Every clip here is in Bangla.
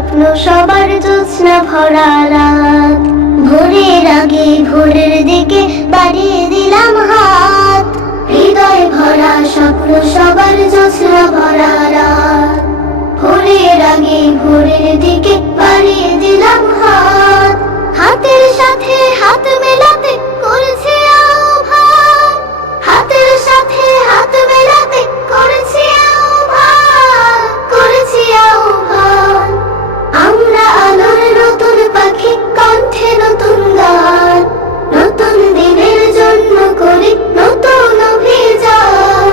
স্বপ্ন সবার জ্যোৎস্না ভরা রাত। ভোরের আগে ভোরের দিকে বাড়িয়ে দিলাম হাত। হৃদয় ভরা স্বপ্ন সবার জ্যোৎস্না ভরা রাত। ভোরের আগে ভোরের দিকে বাড়িয়ে দিলাম হাত। হাতের সাথে হাত মেলাতে করেছি আহ্বান। হাতের সাথে হাত মেলাতে করেছি আহ্বান, করেছি আহ্বান। আমরা আলোর নতুন পাখি, কণ্ঠে নতুন গান। নতুন দিনের জন্য করি নতুন অভিযান।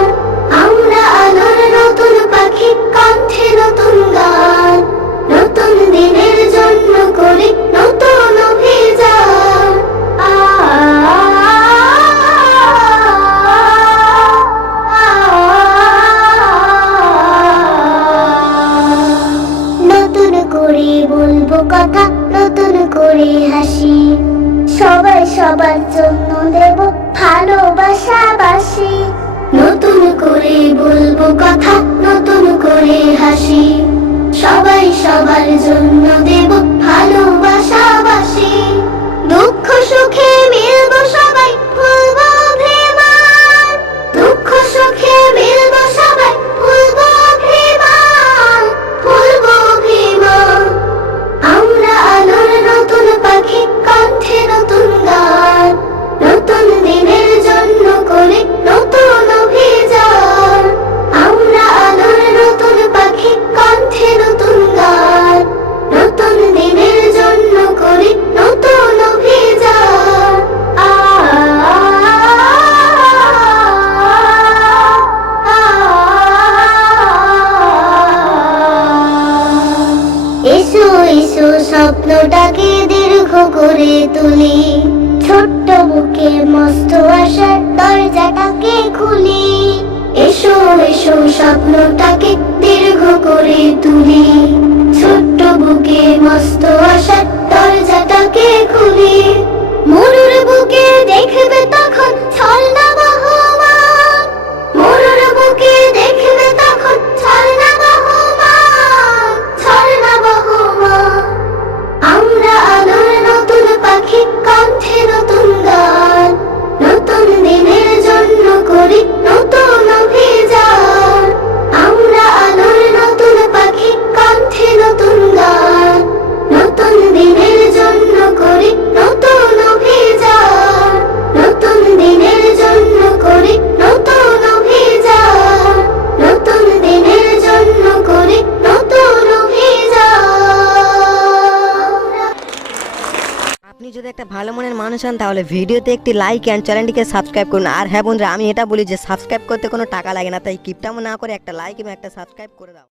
আমরা আলোর নতুন পাখি, কণ্ঠে নতুন গান। নতুন দিনের জন্য করি নতুন অভিযান। নতুন করে বলবো কথা, নতুন করে হাসি। সবাই সবার জন্য দেব ভালোবাসাবাসি। নতুন করে বলবো কথা, নতুন করে হাসি। সবাই সবার জন্য দেব ভালোবাসাবাসি। দুঃখ সুখে মিলবো সবাই, ভুলবো অভিমান। দুঃখ সুখে মিলবো সবাই, ভুলবো অভিমান, ভুলবো অভিমান। আমরা আলোর নতুন পাখি, কণ্ঠে নতুন গান। নতুন দিনের জন্য করি নতুন অভিযান। আমরা আলোর নতুন পাখি, কণ্ঠে নতুন গান। নতুন দিনের জন্য করি নতুন অভিযান। এসো এসো স্বপ্নটাকে দীর্ঘ করে তুলি। ছোট্ট বুকে মস্ত আশার দরজাটাকে খুলি। এসো এসো স্বপ্নটাকে দীর্ঘ করে তুলি। ছোট্ট বুকে মস্ত আশার দরজাটাকে খুলি। মরুর বুকে দেখবে তখন ছলনা বহমান। মরুর বুকে দেখবে তখন ছলনা বহমান, ছলনা বহমান। আমরা আলোর নতুন পাখি, কণ্ঠে নতুন গান। নতুন দিনের জন্য করি নতুন অভিযান। আমরা আলোর নতুন পাখি, কণ্ঠে নতুন গান। নতুন দিনের জন্য করি নতুন অভিযান। নতুন দিনের জন্য করি নতুন অভিযান। নতুন দিনের জন্য করি নতুন অভিযান। আপনি যদি একটা ভালো মনের মানুষ হন তাহলে ভিডিওতে একটি লাইক অ্যান্ড চ্যানেলটিকে সাবস্ক্রাইব করুন। আর হ্যাঁ বন্ধুরা, আমি এটা বলি যে সাবস্ক্রাইব করতে কোনো টাকা লাগে না, তাই কিপটামো না করে একটা লাইক এবং একটা সাবস্ক্রাইব করে দাও।